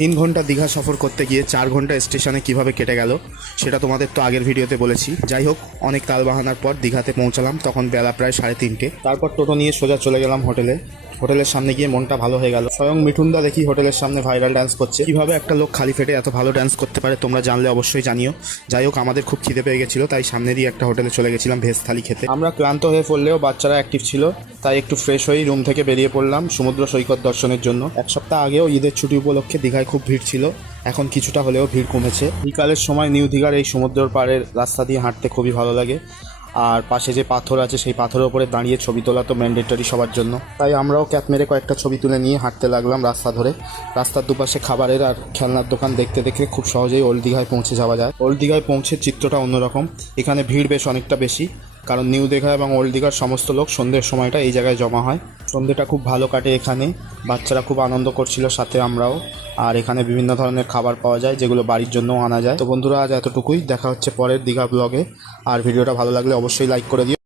3 ঘন্টা দীঘা সফর করতে গিয়ে 4 ঘন্টা স্টেশনে কিভাবে কেটে গেল সেটা তোমাদের তো আগের ভিডিওতে বলেছি। যাই হোক, অনেক তালবাহানার পর দীঘাতে পৌঁছালাম, তখন বেলা প্রায় 3:30। তারপর টোটো নিয়ে সোজা চলে গেলাম হোটেলের সামনে গিয়ে মনটা ভালো হয়ে গেল। স্বয়ং মিঠুনদা দেখি হোটেলের সামনে ভাইরাল ডান্স করছে। কিভাবে একটা লোক খালি পেটে এত ভালো ডান্স করতে পারে তোমরা জানলে অবশ্যই জানিও। যাই হোক, আমাদের খুব খিদে পেয়ে গেছিলো, তাই সামনে দিয়ে একটা হোটেলে চলে গেছিলাম ভেজ থালি খেতে। আমরা ক্লান্ত হয়ে পড়লেও বাচ্চারা অ্যাক্টিভ ছিল, তাই একটু ফ্রেশ হয়েই রুম থেকে বেরিয়ে পড়লাম সমুদ্র সৈকত দর্শনের জন্য। এক সপ্তাহ আগেও ঈদের ছুটি উপলক্ষে দীঘায় খুব ভিড় ছিল, এখন কিছুটা হলেও ভিড় কমেছে। বিকালের সময় নিউ দীঘার এই সমুদ্রের পাড়ের রাস্তা দিয়ে হাঁটতে খুবই ভালো লাগে। আর পাশে যে পাথর আছে সেই পাথরের উপরে দাঁড়িয়ে ছবি তোলা তো ম্যান্ডেটরি সবার জন্য, তাই আমরাও ক্যাপ মেরে কয়েকটা ছবি তুলে নিয়ে হাঁটতে লাগলাম রাস্তা ধরে। রাস্তার দুপাশে খাবারের আর খেলনার দোকান দেখতে দেখতে খুব সহজেই ওল্ড দীঘায় পৌঁছে যাওয়া যায়। ওল্ড দীঘায় পৌঁছে চিত্রটা অন্যরকম। এখানে ভিড় বেশ অনেকটা বেশি, কারণ নিউ দীঘা এবং ওল্ড দীঘার সমস্ত লোক সন্ধ্যের সময়টা এই জায়গায় জমা হয়। সন্ধ্যেটা খুব ভালো কাটে এখানে, বাচ্চারা খুব আনন্দ করছিল, সাথে আমরাও। আর এখানে বিভিন্ন ধরনের খাবার পাওয়া যায় যেগুলো বাড়ির জন্যও আনা যায়। তো বন্ধুরা, আজ এতটুকুই। দেখা হচ্ছে পরের দীঘা ব্লগে। আর ভিডিওটা ভালো লাগলে অবশ্যই লাইক করে দিও।